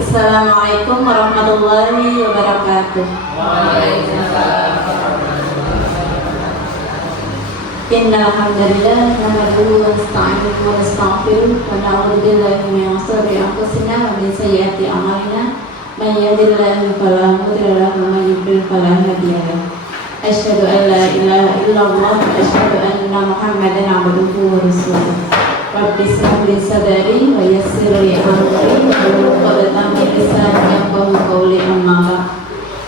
Assalamualaikum warahmatullahi wabarakatuh. Waalaikumsalam. Innal hamdalillah nahmaduhu wa nasta'inuhu wa nastaghfiruh wa na'udzu billahi min shururi anfusina wa min sayyiati a'malina. Man yahdihillahu fala mudilla lahu wa man yudlil fala hadiya lahu. Asyhadu an la ilaha illallah wa asyhadu anna Muhammadan 'abduhu wa rasuluh. Rabbi shrah li sadri wa yassir li amri wahlul 'uqdatam min lisani yafqahu qawli, amma ba'd.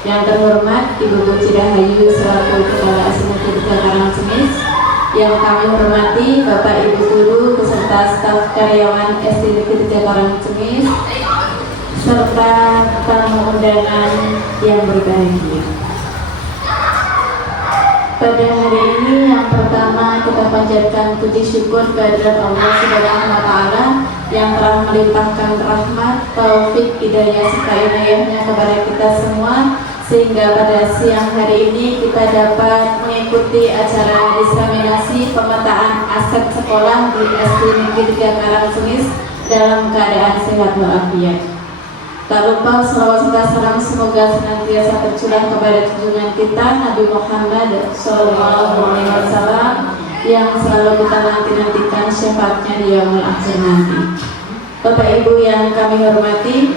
Yang terhormat Ibu Puji Rahayu selaku Kepala Asma Karangsemis, yang kami hormati Bapak Ibu Guru beserta staf karyawan SD Negeri 3 Karangsemis, serta tamu undangan yang berbahagia. Pada hari ini yang pertama kita panjatkan puji syukur kehadirat Allah Subhanahu wa Ta'ala yang telah melimpahkan rahmat, taufik, hidayah serta inayahnya kepada kita semua, sehingga pada siang hari ini kita dapat mengikuti acara diseminasi pemetaan aset sekolah di SD Negeri 3 Karangsemis dalam keadaan sehat walafiat. Tak lupa salawat serta salam semoga senantiasa tercurah kepada junjungan kita Nabi Muhammad SAW yang selalu kita nanti-nantikan syafaatnya di yaumul akhir nanti. Bapak Ibu yang kami hormati,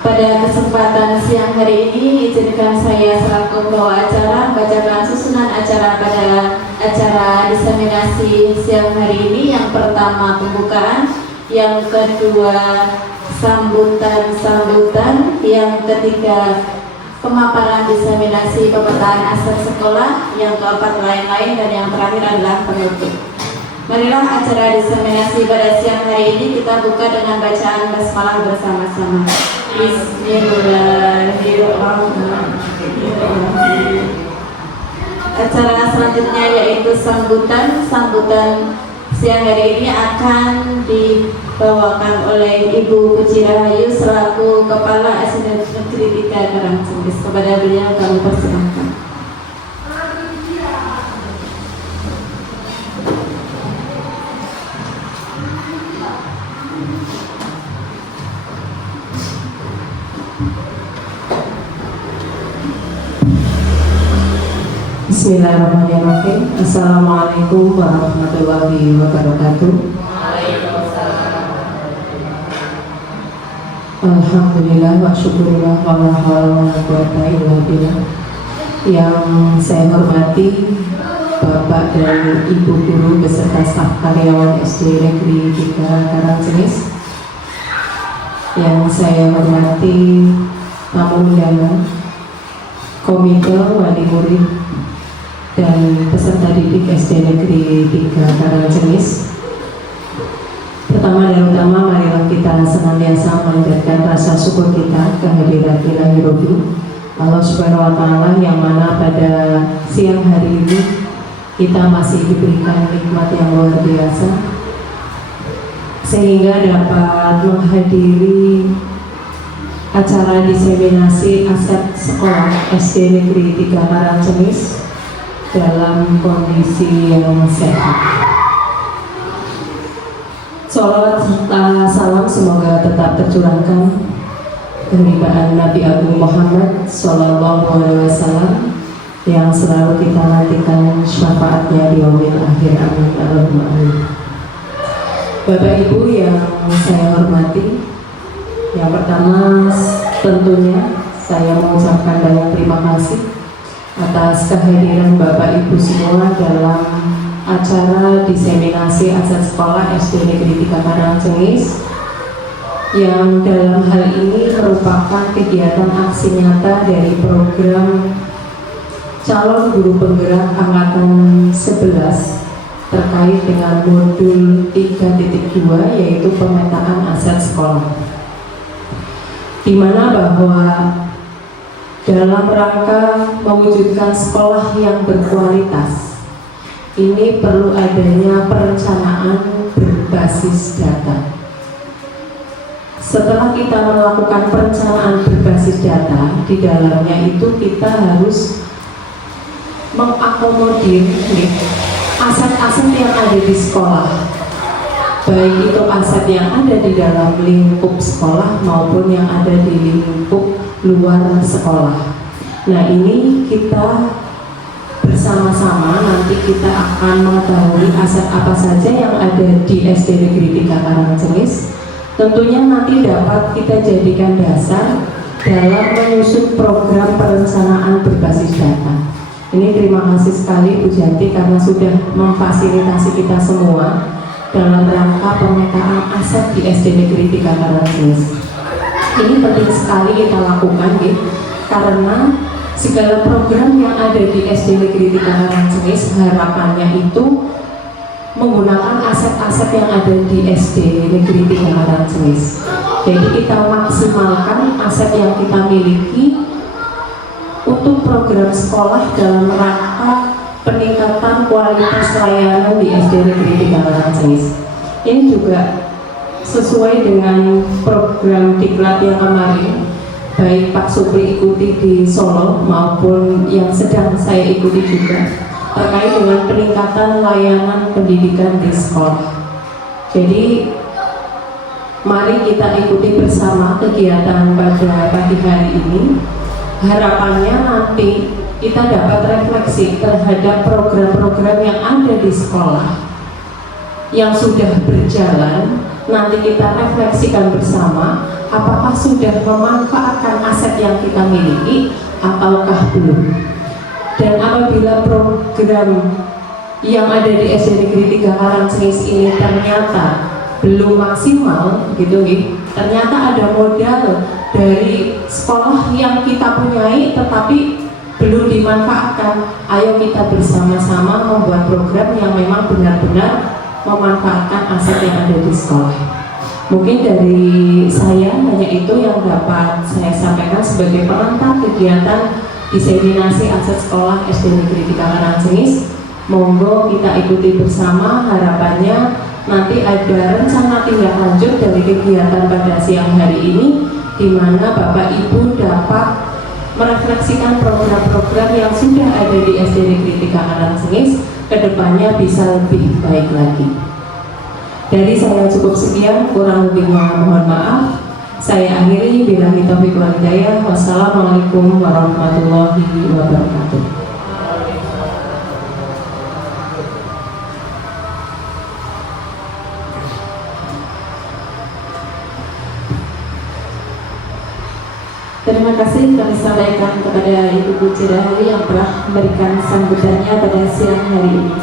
pada kesempatan siang hari ini izinkan saya selaku pembawa acara membacakan susunan acara pada acara diseminasi siang hari ini. Yang pertama pembukaan, yang kedua sambutan, yang ketiga pemaparan diseminasi pemetaan aset sekolah, yang keempat lain-lain, dan yang terakhir adalah penutup. Marilah acara diseminasi pada siang hari ini kita buka dengan bacaan basmalah bersama-sama. Bismillahirrahmanirrahim. Acara selanjutnya yaitu sambutan siang hari ini akan dibawakan oleh Ibu Puji Rahayu selaku Kepala SD Negeri 3 Karangsemis. Kepada beliau kami persilahkan. Bismillahirrahmanirrahim. Assalamualaikum warahmatullahi wabarakatuh. Alhamdulillah wa syukurillah wa la haula wa la quwwata illa billah. Yang saya hormati Bapak dan Ibu Guru beserta staf karyawan SD Negeri 3 Karangsemis. Yang saya hormati tamu undangan, komite wali murid dan peserta didik SD Negeri 3 Karangsemis. Pertama dan utama, marilah kita senantiasa menjadikan rasa syukur kita kehadirat Ilahi Rabbi Allah Subhanahu wa Ta'ala, yang mana pada siang hari ini kita masih diberikan nikmat yang luar biasa sehingga dapat menghadiri acara diseminasi aset sekolah SD Negeri 3 Karangsemis dalam kondisi yang sehat. Salawat serta salam semoga tetap tercurahkan kehadiran Nabi Agung Muhammad SAW yang selalu kita nantikan syafaatnya di yaumil akhir. Amin. Allahumma amin. Bapak Ibu yang saya hormati, yang pertama tentunya saya mengucapkan banyak terima kasih atas kehadiran Bapak Ibu semua dalam acara diseminasi aset sekolah SD Negeri 3 Karangsemis, yang dalam hal ini merupakan kegiatan aksi nyata dari program calon guru penggerak angkatan 11 terkait dengan modul 3.2 yaitu pemetaan aset sekolah, di mana bahwa dalam rangka mewujudkan sekolah yang berkualitas ini perlu adanya perencanaan berbasis data. Setelah kita melakukan perencanaan berbasis data, di dalamnya itu kita harus mengakomodir aset-aset yang ada di sekolah, baik itu aset yang ada di dalam lingkup sekolah maupun yang ada di lingkup luar sekolah. Nah, ini kita bersama-sama nanti kita akan mengetahui aset apa saja yang ada di SD Negeri 3 Karangcengis. Tentunya nanti dapat kita jadikan dasar dalam menyusun program perencanaan berbasis data. Ini terima kasih sekali Bu Jati karena sudah memfasilitasi kita semua dalam rangka pemetaan aset di SD Negeri 3 Karangcengis. Ini penting sekali kita lakukan gitu, karena segala program yang ada di SD Negeri 3 Karangcengis harapannya itu menggunakan aset-aset yang ada di SD Negeri 3 Karangcengis. Jadi kita maksimalkan aset yang kita miliki untuk program sekolah dalam rangka peningkatan kualitas layanan di SD Negeri 3 Karangcengis. Ini juga sesuai dengan program diklat yang kemarin, baik Pak Supri ikuti di Solo maupun yang sedang saya ikuti juga, terkait dengan peningkatan layanan pendidikan di sekolah. Jadi mari kita ikuti bersama kegiatan pada pagi hari ini. Harapannya nanti kita dapat refleksi terhadap program-program yang ada di sekolah yang sudah berjalan. Nanti kita refleksikan bersama apakah sudah memanfaatkan aset yang kita miliki ataukah belum. Dan apabila program yang ada di SD Negeri 3 Karangcengis ini ternyata belum maksimal gitu nih, ternyata ada modal dari sekolah yang kita punyai tetapi belum dimanfaatkan, ayo kita bersama-sama membuat program yang memang benar-benar memanfaatkan aset yang ada di sekolah. Mungkin dari saya hanya itu yang dapat saya sampaikan sebagai pengantar kegiatan diseminasi aset sekolah SD Negeri 3 Karangcengis. Monggo kita ikuti bersama, harapannya nanti ada rencana tindak lanjut dari kegiatan pada siang hari ini, di mana Bapak Ibu dapat merefleksikan program-program yang sudah ada di SD Negeri 3 Karangcengis, kedepannya bisa lebih baik lagi. Dari saya cukup sekian, kurang lebihnya mohon maaf. Saya akhiri, billahi taufiq wal hidayah. Wassalamualaikum warahmatullahi wabarakatuh. Terima kasih kami sampaikan kepada Ibu Cirahari yang telah memberikan sambutannya pada siang hari ini.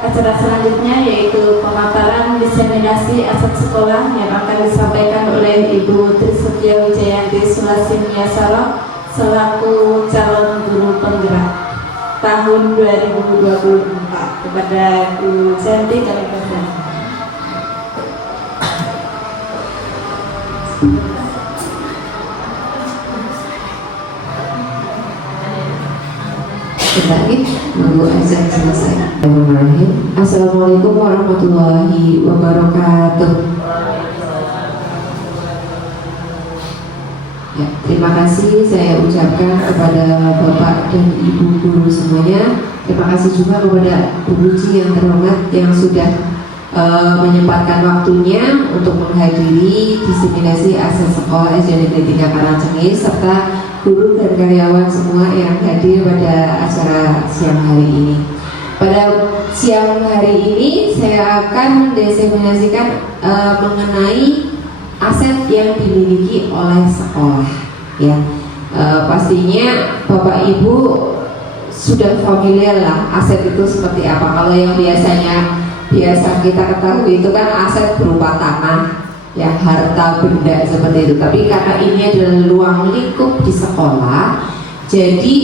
Acara selanjutnya yaitu pemaparan diseminasi aset sekolah yang akan disampaikan oleh Ibu Trisutya Wijayanti Sulasimya Salok selaku calon guru penggerak tahun 2024. Kepada Ibu Wijayanti kami persilakan. Baik, nunggu azan selesai. Assalamualaikum warahmatullahi wabarakatuh. Ya, terima kasih saya ucapkan kepada Bapak dan Ibu guru semuanya. Terima kasih juga kepada Bu Buci yang terhormat yang sudah menyempatkan waktunya untuk menghadiri diseminasi aset sekolah SD Negeri 3 Karangcengis serta guru dan karyawan semua yang hadir pada acara siang hari ini. Pada siang hari ini saya akan mendiseminasikan mengenai aset yang dimiliki oleh sekolah. Ya, pastinya Bapak Ibu sudah familiar lah aset itu seperti apa. Kalau yang biasa kita ketahui itu kan aset berupa tanah, ya, harta benda seperti itu. Tapi karena ini adalah ruang lingkup di sekolah, jadi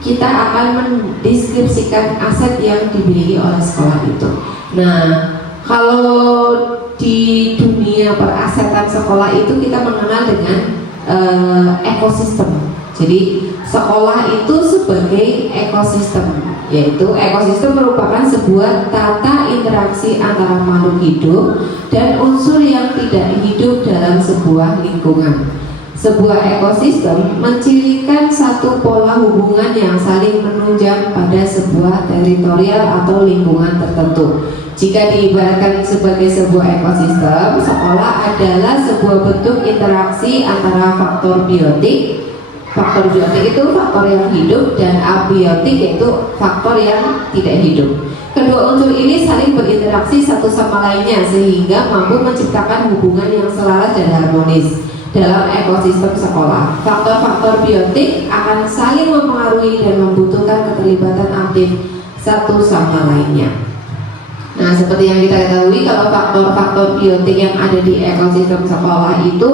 kita akan mendeskripsikan aset yang dimiliki oleh sekolah itu. Nah, kalau di dunia perasetan sekolah itu kita mengenal dengan ekosistem. Jadi sekolah itu sebagai ekosistem, yaitu ekosistem merupakan sebuah tata interaksi antara makhluk hidup dan unsur yang tidak hidup dalam sebuah lingkungan. Sebuah ekosistem mencirikan satu pola hubungan yang saling menunjang pada sebuah teritorial atau lingkungan tertentu. Jika diibaratkan sebagai sebuah ekosistem, sekolah adalah sebuah bentuk interaksi antara faktor biotik. Faktor biotik itu faktor yang hidup, dan abiotik yaitu faktor yang tidak hidup. Kedua unsur ini saling berinteraksi satu sama lainnya sehingga mampu menciptakan hubungan yang selaras dan harmonis dalam ekosistem sekolah. Faktor-faktor biotik akan saling mempengaruhi dan membutuhkan keterlibatan aktif satu sama lainnya. Nah, seperti yang kita ketahui, kalau faktor-faktor biotik yang ada di ekosistem sekolah itu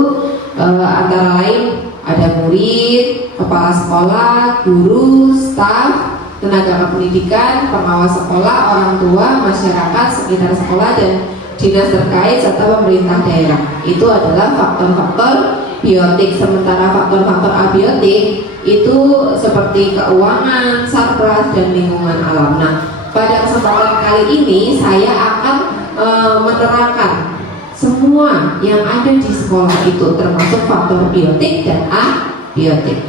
antara lain ada murid, kepala sekolah, guru, staf, tenaga kependidikan, pengawas sekolah, orang tua, masyarakat sekitar sekolah, dan dinas terkait serta pemerintah daerah. Itu adalah faktor-faktor biotik. Sementara faktor-faktor abiotik itu seperti keuangan, sarpras, dan lingkungan alam. Nah, pada kesempatan kali ini saya akan menerangkan semua yang ada di sekolah itu, termasuk faktor biotik dan abiotik.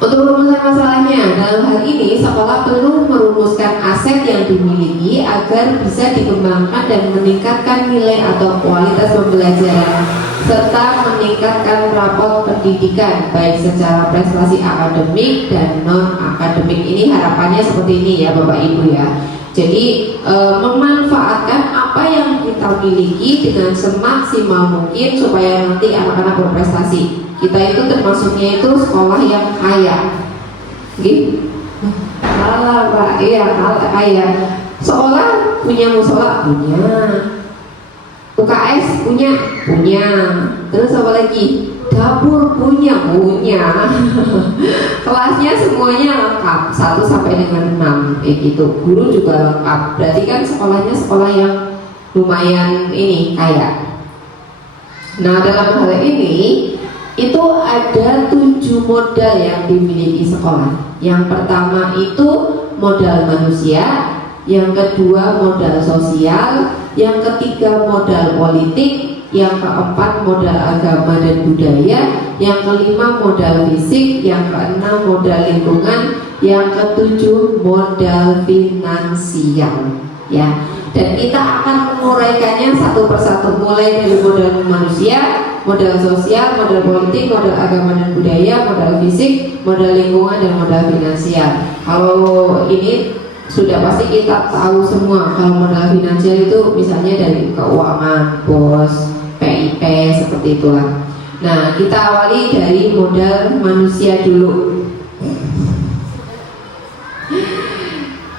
Untuk rumusan masalahnya, dalam hal ini sekolah perlu merumuskan aset yang dimiliki agar bisa dikembangkan dan meningkatkan nilai atau kualitas pembelajaran serta meningkatkan rapot pendidikan baik secara prestasi akademik dan non akademik. Ini harapannya seperti ini ya Bapak Ibu ya. Jadi memanfaatkan apa yang kita miliki dengan semaksimal mungkin supaya nanti anak-anak berprestasi. Kita itu termasuknya itu sekolah yang kaya, gitu? Salah Pak, iya kaya. Sekolah punya musola, punya. UKS punya. Terus apa lagi? Dapur punya. Kelasnya semuanya lengkap 1 sampai dengan 6 gitu. Guru juga lengkap. Berarti kan sekolahnya sekolah yang lumayan ini kaya. Nah, dalam hal ini itu ada 7 modal yang dimiliki sekolah. Yang pertama itu modal manusia, yang kedua modal sosial, yang ketiga modal politik, yang keempat modal agama dan budaya, yang kelima modal fisik, yang keenam modal lingkungan, yang ketujuh modal finansial ya. Dan kita akan menguraikannya satu persatu, mulai dari modal manusia, modal sosial, modal politik, modal agama dan budaya, modal fisik, modal lingkungan, dan modal finansial. Kalau ini sudah pasti kita tahu semua. Kalau modal finansial itu misalnya dari keuangan, BOS, PIP, seperti itulah. Nah, kita awali dari modal manusia dulu.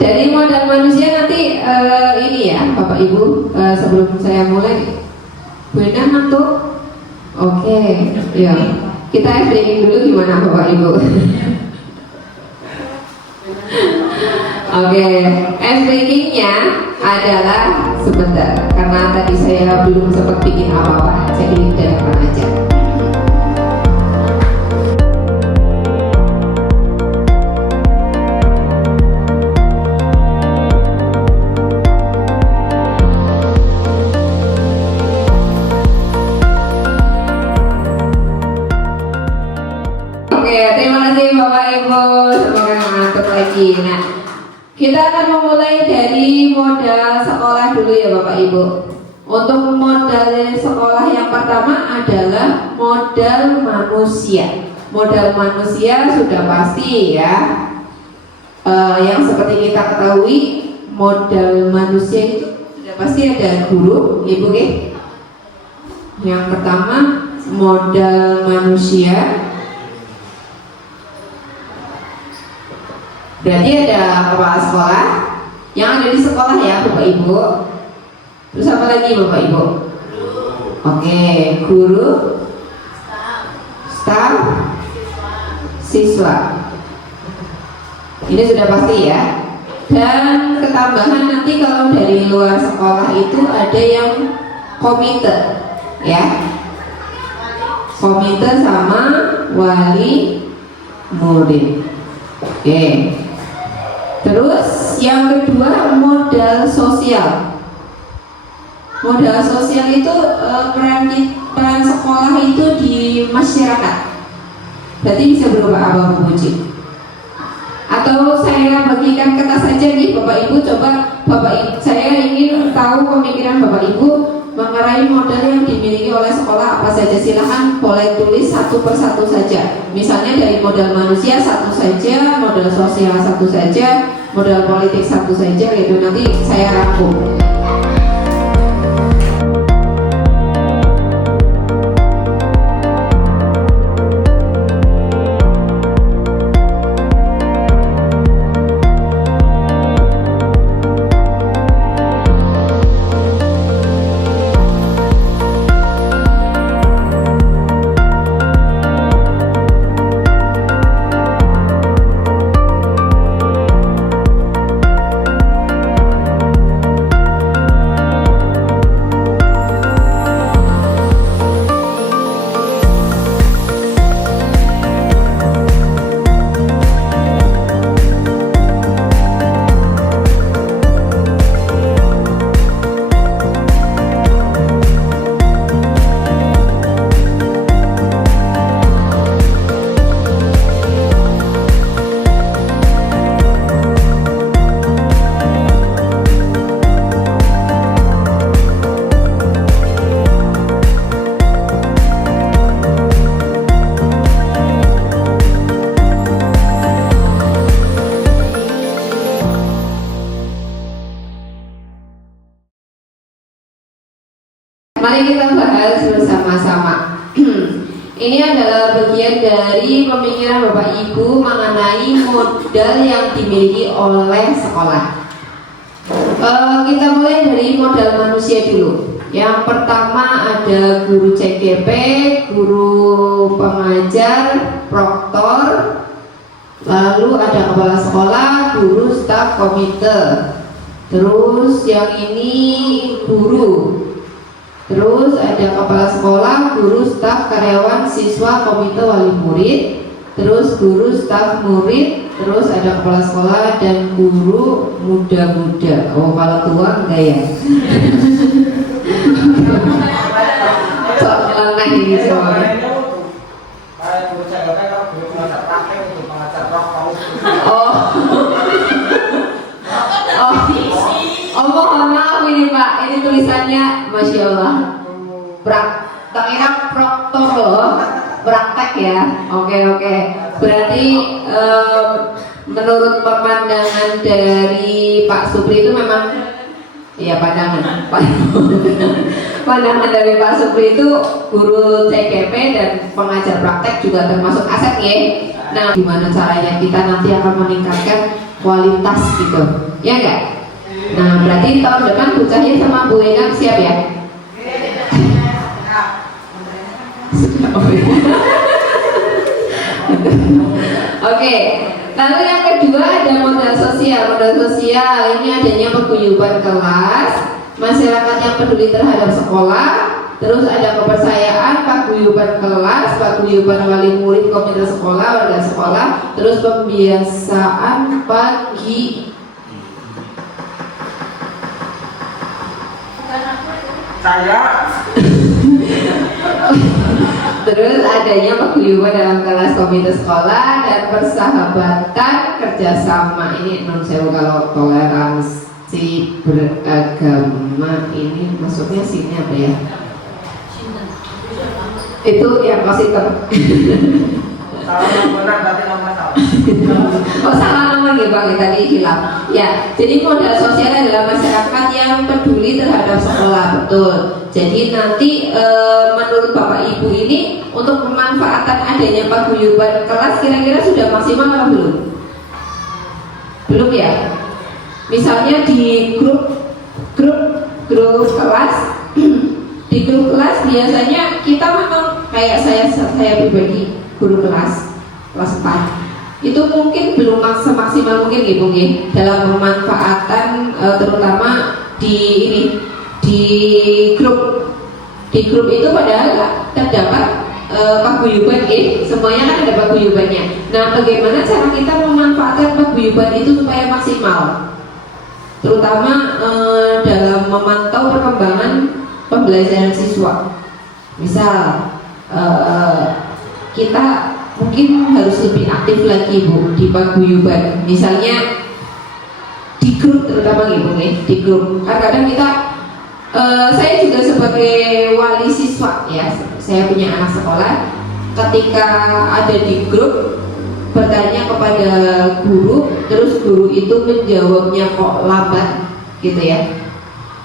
Dari modal manusia nanti ini ya Bapak Ibu, sebelum saya mulai, Bu Endang ngantuk? Oke, ya kita explaining dulu gimana Bapak Ibu. Oke, explainingnya adalah sebentar, karena tadi saya belum sempat bikin apa-apa, jadi dengarkan aja. Nah, kita akan memulai dari modal sekolah dulu ya Bapak Ibu. Untuk modal sekolah yang pertama adalah modal manusia. Modal manusia sudah pasti ya. Yang seperti kita ketahui, modal manusia itu sudah pasti ada guru, Ibu ya. Yang pertama modal manusia. Berarti ada kepala sekolah yang ada di sekolah ya Bapak Ibu. Terus apa lagi Bapak Ibu? Oke, guru, staf, siswa. Ini sudah pasti ya. Dan ketambahan nanti kalau dari luar sekolah itu ada yang komite ya. Komite sama wali murid. Oke. Terus yang kedua modal sosial. Modal sosial itu peran sekolah itu di masyarakat. Berarti bisa berupa apa Bu Puji? Atau saya bagikan kertas saja nih Bapak Ibu, coba saya ingin tahu pemikiran Bapak Ibu mengenai modal yang dimiliki oleh sekolah apa saja. Silahkan boleh tulis satu persatu saja. Misalnya dari modal manusia satu saja, modal sosial satu saja, modal politik satu saja, gitu. Nanti saya rangkum. Mari kita bahas bersama-sama. Ini adalah bagian dari pemikiran Bapak Ibu mengenai modal yang dimiliki oleh sekolah. Kita mulai dari modal manusia dulu. Yang pertama ada guru CGP, guru pengajar, proktor, lalu ada kepala sekolah, guru, staf, komite. Terus yang ini guru. Terus ada kepala sekolah, guru, staf, karyawan, siswa, komite, wali murid. Terus guru, staf, murid. Terus ada kepala sekolah dan guru muda-muda. Oh, kalau tua enggak ya? Sok nyeleneh ini soalnya. Oh. Oh, mohon maaf ini Pak, ini tulisannya Masya Allah praktek proktor loh, praktek ya. Oke. Berarti menurut pemandangan dari Pak Supri itu memang ya pandangan dari Pak Supri itu guru CGP dan pengajar praktek juga termasuk aset ya. Nah, gimana caranya kita nanti akan meningkatkan kualitas gitu, ya enggak? Nah, berarti tahun depan Bu Cahya sama Bu Ega siap ya? Oke. Lalu yang kedua ada modal sosial. Modal sosial ini adanya paguyuban kelas, masyarakat yang peduli terhadap sekolah, terus ada kepercayaan, paguyuban kelas, paguyuban wali murid, komite sekolah, warga sekolah, terus pembiasaan pagi. Terus adanya paguyuban dalam kelas, komite sekolah, dan persahabatan kerjasama. Ini non sewu kalau toleransi beragama ini maksudnya sini apa ya? Itu yang positif. Oh, salah nomor ya Bang, tadi hilang. Ya, jadi modal sosial adalah masyarakat yang peduli terhadap sekolah, betul. Jadi nanti menurut Bapak Ibu ini untuk pemanfaatan adanya paguyuban kelas kira-kira sudah maksimal atau belum? Belum ya? Misalnya di grup kelas, di grup kelas biasanya kita memang kayak saya pribadi guru kelas 4 itu mungkin belum semaksimal mungkin gitu dalam pemanfaatan terutama di grup itu padahal terdapat paguyuban semuanya kan ada paguyubannya. Nah, bagaimana cara kita memanfaatkan paguyuban itu supaya maksimal, terutama dalam memantau perkembangan pembelajaran siswa. Misal kita mungkin harus lebih aktif lagi Bu di paguyuban. Misalnya di grup terutama gitu nih, di grup. Kadang-kadang kita saya juga sebagai wali siswa ya, saya punya anak sekolah, ketika ada di grup bertanya kepada guru, terus guru itu menjawabnya kok lambat gitu ya,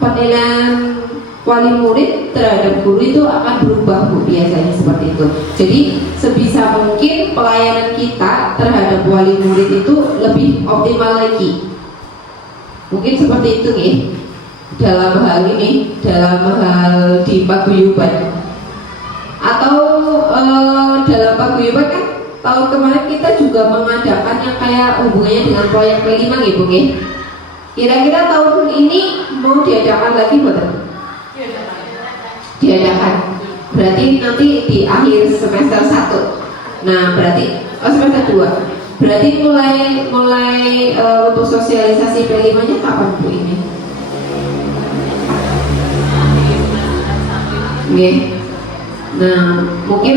penilaian wali murid terhadap guru itu akan berubah Bu, biasanya seperti itu. Jadi sebisa mungkin pelayanan kita terhadap wali murid itu lebih optimal lagi. Mungkin seperti itu nih dalam hal ini, dalam hal di paguyuban atau dalam paguyuban kan tahun kemarin kita juga mengadakan yang kayak hubungannya dengan proyek P5 gitu nih. Kira-kira tahun ini mau diadakan lagi bukan? Diadakan. Berarti nanti di akhir semester 1. Nah, berarti semester 2. Berarti mulai untuk sosialisasi P5-nya kapan Bu ini? Oke. Nah, mungkin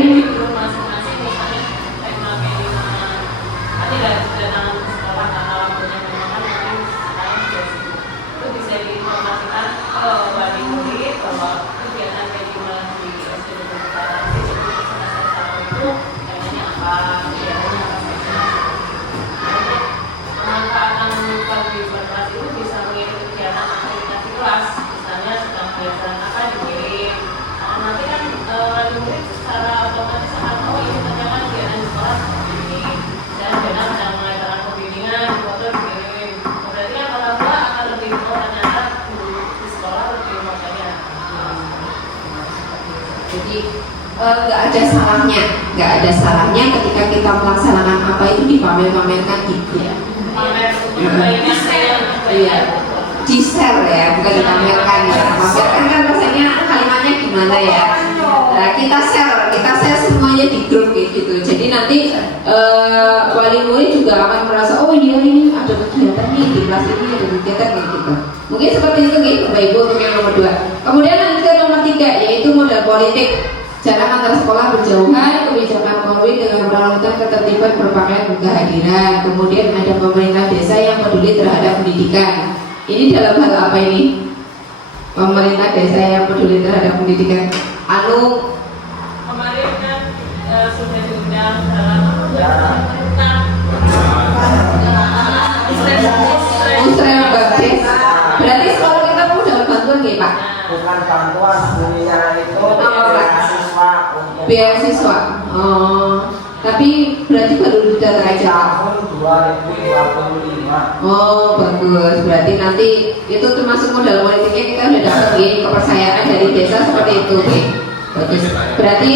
nggak ada salahnya ketika kita melaksanakan apa itu dipamer-pamerkan gitu ya. Iya, di share ya, bukan dipamerkan ya. Pamerkan kan rasanya kalimatnya gimana ya. Nah, kita share semuanya di grup gitu. Jadi nanti wali murid juga akan merasa oh iya ini ada kegiatan nih di kelas ini, ada kegiatan kayak gitu. Mungkin seperti itu gitu, Bapak Ibu, untuk yang nomor 2. Kemudian lanjut ke nomor 3 yaitu modal politik. Jarak antar sekolah berjauhan, kebijakan Polri dengan melakukan ketertiban berpakaian kehadiran. Kemudian ada pemerintah desa yang peduli terhadap pendidikan. Ini dalam hal apa ini? Pemerintah desa yang peduli terhadap pendidikan. Kemarin kan sudah diundang dalam Musrem Baptis. Berarti sekolah kita mau dapat bantuan nggak Pak? Bukan bantuan, sebenarnya itu beasiswa. Oh, tapi berarti baru datang aja. Tahun 2025. Oh, bagus. Berarti nanti itu termasuk modal politiknya kita udah dapat kepercayaan dari desa seperti itu. Bagus. Berarti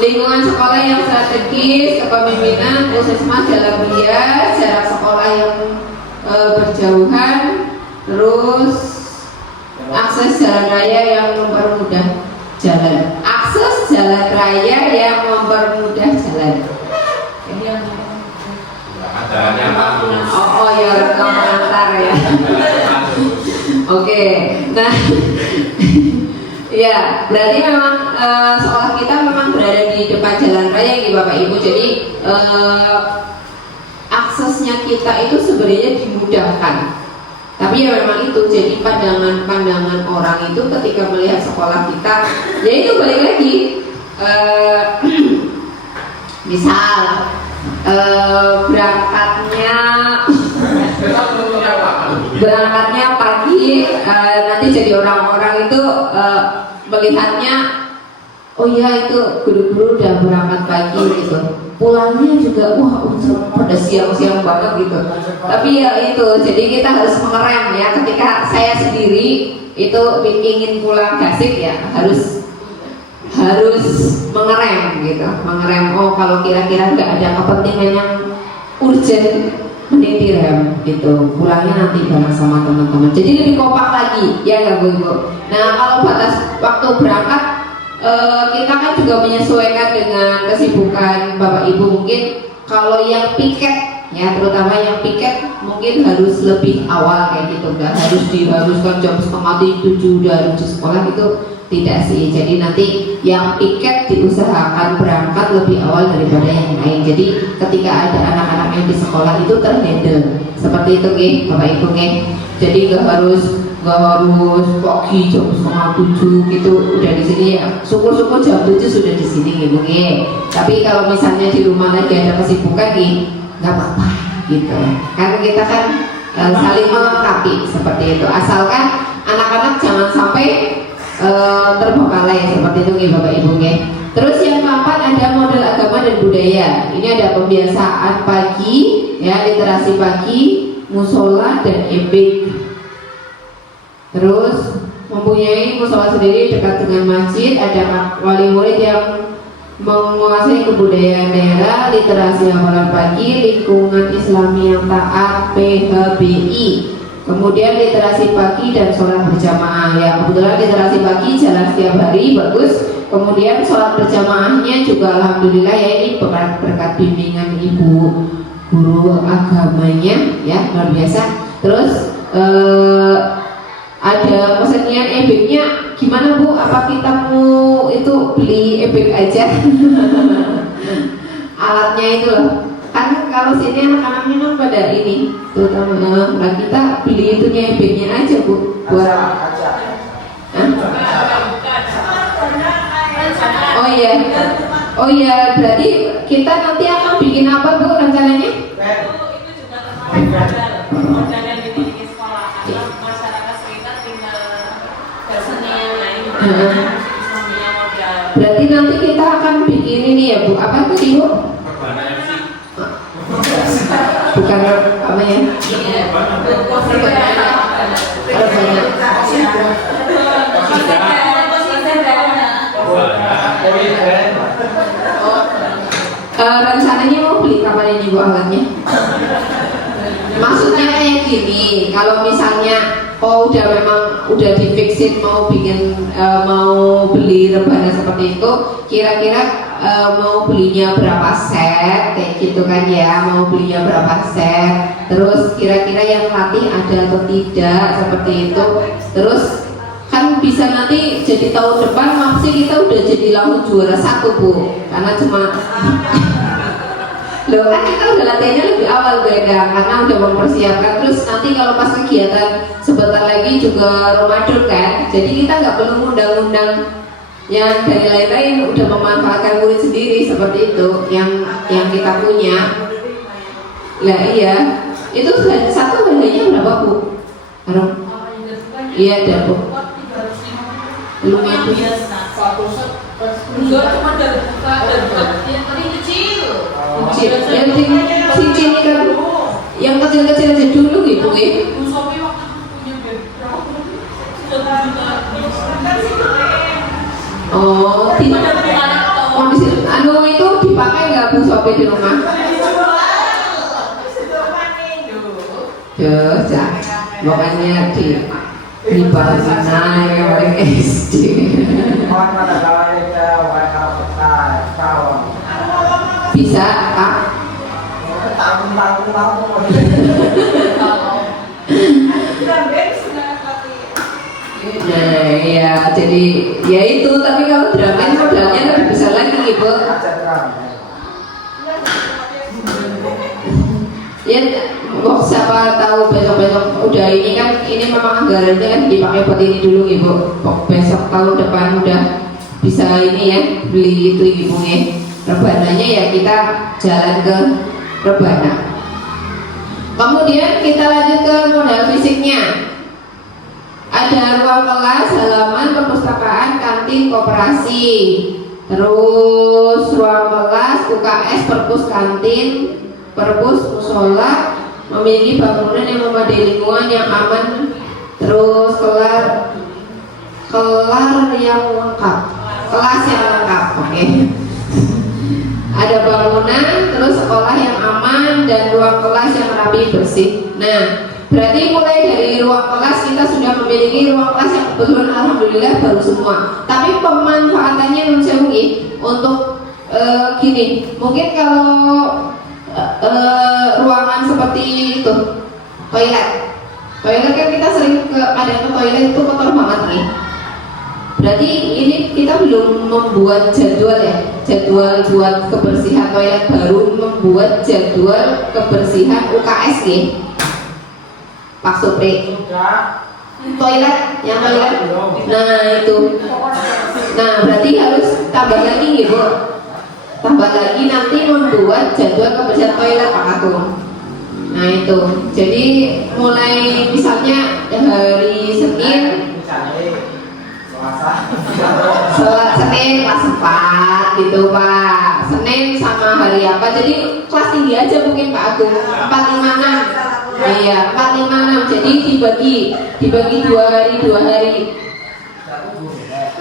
lingkungan sekolah yang strategis, kepemimpinan, puskesmas jalan bias, jarak sekolah yang berjauhan, terus akses jalan raya yang mempermudah jalan. Akses jalan raya yang mempermudah jalan. Ini yang oh ya komentar ya. Oke. Nah, ya berarti memang sekolah kita memang berada di depan jalan raya gitu Bapak Ibu. Jadi aksesnya kita itu sebenarnya dimudahkan. Tapi ya memang itu, jadi pandangan orang itu ketika melihat sekolah kita, ya itu balik lagi, misal berangkatnya pagi, nanti jadi orang-orang itu melihatnya, oh iya itu guru-guru udah berangkat pagi gitu. Pulangnya juga wah pada siang-siang banget gitu. Tapi ya itu, jadi kita harus mengerem ya. Ketika saya sendiri itu ingin pulang Gasik ya harus mengerem gitu, mengerem. Oh kalau kira-kira nggak ada kepentingan yang urgent, mending direm gitu. Pulangnya nanti bareng sama teman-teman. Jadi lebih kompak lagi ya nggak Bu Ibu. Nah kalau batas waktu berangkat kita kan juga menyesuaikan dengan kesibukan Bapak Ibu. Mungkin kalau yang piket ya, terutama yang piket mungkin harus lebih awal kayak gitu, nggak harus diharuskan jam 6:30 udah harus di sekolah gitu. Tidak sih, jadi nanti yang piket diusahakan berangkat lebih awal daripada yang lain. Jadi ketika ada anak-anak yang di sekolah itu terhandle seperti itu, Bapak Ibu. Jadi nggak harus pagi jam 6:30 gitu udah di sini ya. Syukur-syukur jam 7 sudah di sini, Ibu. Tapi kalau misalnya di rumah lagi ada kesibukan nggak apa-apa gitu. Karena kita kan saling melengkapi seperti itu. Asalkan anak-anak jangan sampai terbengkalai seperti itu, Bapak Ibu. Terus yang keempat ada model agama dan budaya. Ini ada pembiasaan pagi, ya, literasi pagi, musola dan ebek. Terus mempunyai musola sendiri dekat dengan masjid. Ada wali murid yang menguasai kebudayaan daerah, literasi hafalan pagi, lingkungan Islami yang taat, PHBI. Kemudian literasi pagi dan sholat berjamaah. Ya, kebetulan literasi pagi jalan setiap hari, bagus. Kemudian sholat berjamaahnya juga alhamdulillah ya, ini berkat bimbingan ibu guru agamanya, ya, luar biasa. Terus ada kesenian ebeknya gimana, Bu? Apa kita mau itu beli ebek aja? Alatnya itu loh. Kan kalau sini anak-anaknya kan pada ini, terutama nah kita beli itunya ebeknya aja, Bu. Buat Oh iya, berarti kita nanti akan bikin apa, Bu, rencananya? Itu juga termasuk modal yang dimiliki sekolah, karena masyarakat sekitar tinggal berseni yang lain, semuanya modal. Berarti nanti kita akan bikin ini ya, Bu. Apa itu, Bu? Bukan apa ya? Rencananya mau beli kapan ini, Bu, alatnya? Maksudnya kayak gini, kalau misalnya udah difiksin mau bikin mau beli rebana seperti itu, kira-kira mau belinya berapa set kayak gitu kan ya, mau belinya berapa set, terus kira-kira yang latih ada atau tidak seperti itu. Terus kan bisa nanti jadi tahun depan masih kita udah jadi langsung juara 1, Bu, karena cuma loh kan kita udah latihannya lebih awal beda, karena udah mempersiapkan. Terus nanti kalau pas kegiatan sebentar lagi juga Ramadan kan, jadi kita nggak perlu ngundang-ngundang yang dari lain-lain, udah memanfaatkan murid sendiri seperti itu yang kita punya. Lah iya, itu satu harganya berapa, Bu? Iya, ada, Bu. Lumayan biasa. Enggak, cuma dari buka yang paling kecil. Yang ini kan yang kecil-kecil aja dulu gitu, Musofi waktu itu punya berapa? 1 juta. Oh, anu itu dipakai nggak, Bu, Sopi di rumah? Ya, makanya di mana yang paling SD. Bisa, Kak? Nah, ya, jadi ya itu. Tapi kalau dramain modalnya lebih besar lagi, Ibu. Ya, siapa tahu besok-besok udah ini kan, ini memang anggarannya kan dipakai buat ini dulu, Ibu. Besok tahun depan udah bisa ini ya, beli itu, Ibu ya. Rebananya ya kita jalan ke rebana. Kemudian kita lanjut ke modal fisiknya. Ada ruang kelas, halaman, perpustakaan, kantin, koperasi. Terus ruang kelas, UKS, perpus kantin, perpus musola, memiliki bangunan yang memadai, lingkungan yang aman. Terus kelas yang lengkap, kelas yang lengkap, oke. Ada bangunan, terus sekolah yang aman, dan ruang kelas yang rapi bersih. Nah, berarti mulai dari ruang kelas kita sudah memiliki ruang kelas yang kebetulan alhamdulillah baru semua. Tapi pemanfaatannya menurut saya untuk gini, mungkin kalau ruangan seperti itu, toilet kan kita sering ada ke toilet itu kotor banget nih. Berarti ini kita belum membuat jadwal ya, jadwal buat kebersihan toilet, baru membuat jadwal kebersihan UKS ya, Pak Supri. Sudah. Toilet, yang toilet. Nah itu. Nah berarti harus tambah lagi ya Bu. Tambah lagi nanti membuat jadwal kebersihan toilet Pak Agung. Nah itu. Jadi mulai misalnya hari Senin. Senin kelas 4 gitu Pak. Senin sama hari apa? Jadi kelas tinggi aja mungkin Pak Agung. 456. Nah, iya 456. Jadi dibagi 2 hari.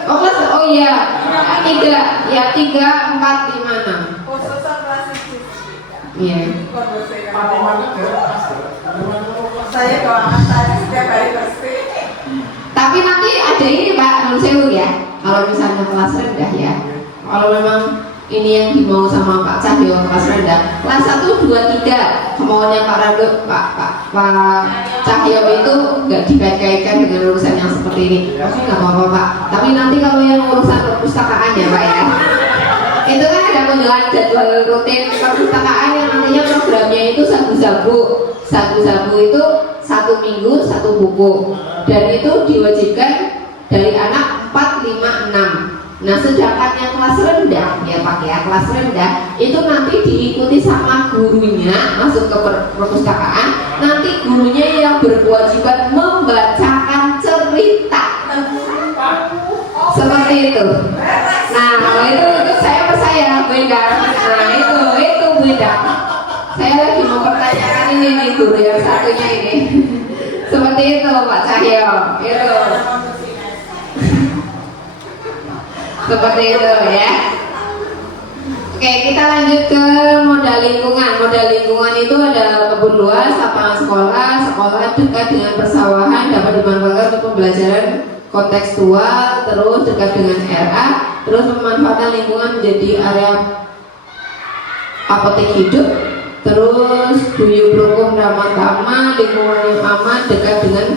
Oh iya 3 ya 3 4 5 6. Iya. Saya doakan tadi setiap hari bersih. Tapi nanti ada ini Pak, menurut saya ya. Kalau misalnya kelas rendah ya, kalau memang ini yang dimau sama Pak Cahyo kelas rendah, kelas 1, 2, 3 kemauannya Pak Rado, Pak Cahyo itu nggak dikait-kaitkan dengan urusan yang seperti ini. Nggak apa-apa Pak. Tapi nanti kalau yang urusan perpustakaan ya Pak ya, itu kan ada menjelang jadwal rutin perpustakaan yang nantinya programnya itu sabu-sabu itu 1 minggu 1 buku, dan itu diwajibkan dari anak 4, 5, 6. Nah sedangkan yang kelas rendah ya Pak ya, kelas rendah itu nanti diikuti sama gurunya masuk ke perpustakaan. Nanti gurunya yang berkewajiban membacakan cerita seperti itu. Nah kalau itu saya percaya beda. Nah itu beda. Saya lagi mempertanyakan ini nih guru yang satunya ini. Seperti itu Pak Cahyo. Itu. Seperti itu ya. Oke, kita lanjut ke modal lingkungan. Modal lingkungan itu ada kebun luas, lapangan sekolah dekat dengan persawahan, dapat dimanfaatkan untuk pembelajaran kontekstual, terus dekat dengan RA, terus memanfaatkan lingkungan menjadi area apotek hidup, terus guyub rukun ramah tamah, lingkungan yang aman, dekat dengan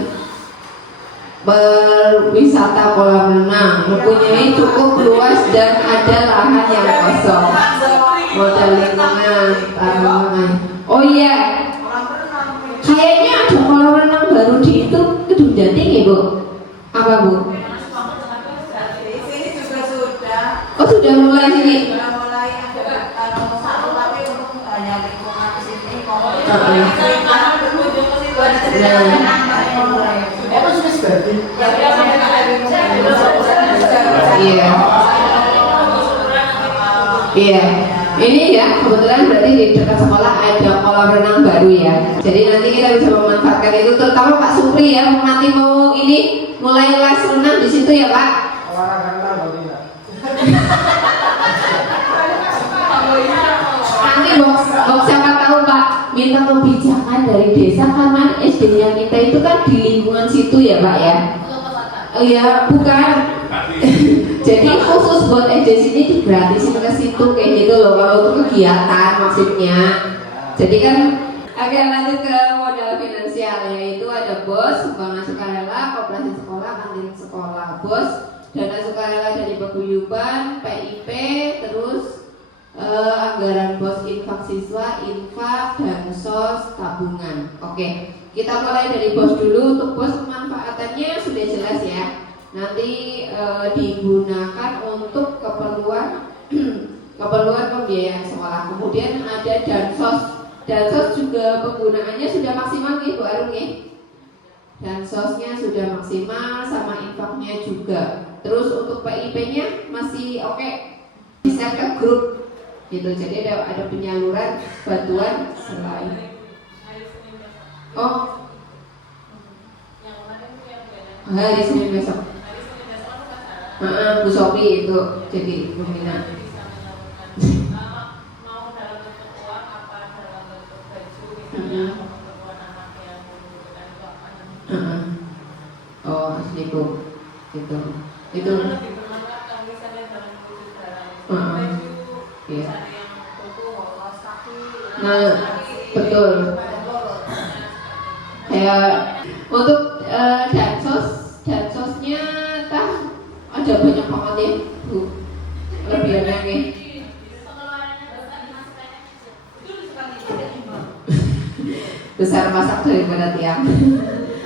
berwisata kolam renang, mempunyai cukup luas dan ada lahan yang kosong. Modal lingkungan, tanaman. Oh iya, kayaknya ada kolam renang baru di itu Kedung Jati ya Bu? Apa Bu? Di sini juga sudah. Oh sudah mulai sini. Sudah mulai ada satu tapi untuk hanya lingkungan di sini. Iya. Ini ya kebetulan berarti di dekat sekolah ada kolam renang baru ya. Jadi nanti kita bisa memanfaatkan itu, terutama Pak Supri ya, nanti mau ini mulai les renang di situ ya Pak. Nanti box siapa tahu Pak minta kebijakan dari desa, karena SD-nya kita itu kan di lingkungan situ ya Pak ya. Iya bukan. Jadi khusus buat SD sini digratisin ke situ kayak gitu loh kalau untuk kegiatan maksudnya. Jadi kan oke, lanjut ke modal finansial, yaitu ada BOS, sumbangan sukarela, koperasi sekolah, kantin sekolah. BOS dana sukarela dari paguyuban, PIP, terus anggaran BOS infak siswa, infak, dansos, tabungan. Oke, kita mulai dari BOS dulu. Untuk BOS pemanfaatannya sudah jelas ya. Nanti digunakan untuk keperluan pembiayaan sekolah. Kemudian ada dansos. Dansos juga penggunaannya sudah maksimal nih Bu Arung ya. Dansosnya sudah maksimal sama infaknya juga. Terus untuk PIP-nya masih oke. Bisa ke grup gitu. Jadi ada penyaluran bantuan selain. Oh, hari Senin besok. Bu Sophie itu jadi pembina. Mau dalam bentuk uang apa dalam bentuk baju misalnya keperluan anak yang membutuhkan itu apa namanya? Oh itu Itu lebih bermanfaat kalau misalnya dalam wujud dalam baju, misalnya yang butuh kaos kaki. Nah betul. Kayak untuk dansosnya ada Lebihannya nih. Besar masak daripada tiang.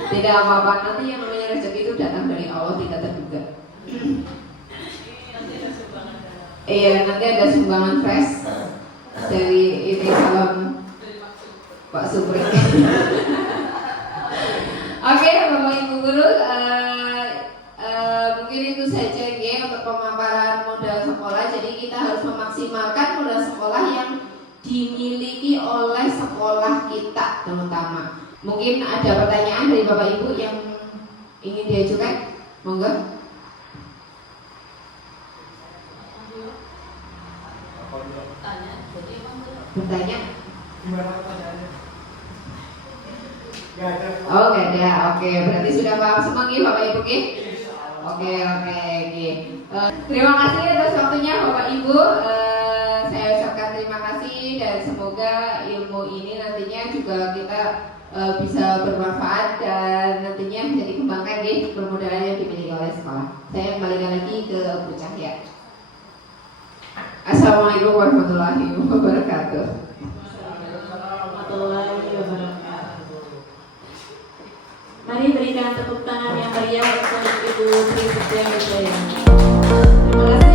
Tidak apa-apa, nanti yang namanya rezeki itu datang dari Allah, tidak terduga. Iya, nanti ada sumbangan fresh dari ini salam Pak Supri. Oke, Bapak Ibu Guru, mungkin itu saja ya untuk pemaparan modal sekolah. Jadi kita harus memaksimalkan modal sekolah yang dimiliki oleh sekolah kita, terutama. Mungkin ada pertanyaan dari Bapak Ibu yang ingin diajukan, monggo. Bertanya? Oh, gak ada. Oke, berarti sudah paham semua nih Bapak Ibu nih? Oke. Terima kasih atas waktunya Bapak Ibu. Saya ucapkan terima kasih dan semoga ilmu ini nantinya juga kita bisa bermanfaat dan nantinya bisa dikembangkan di permodalan yang dimiliki oleh sekolah. Saya kembalikan lagi ke Bu Cahya. Assalamualaikum warahmatullahi wabarakatuh. Mari berikan tepuk tangan yang meriah untuk Ibu Tri Supriya Wijaya. Terima kasih.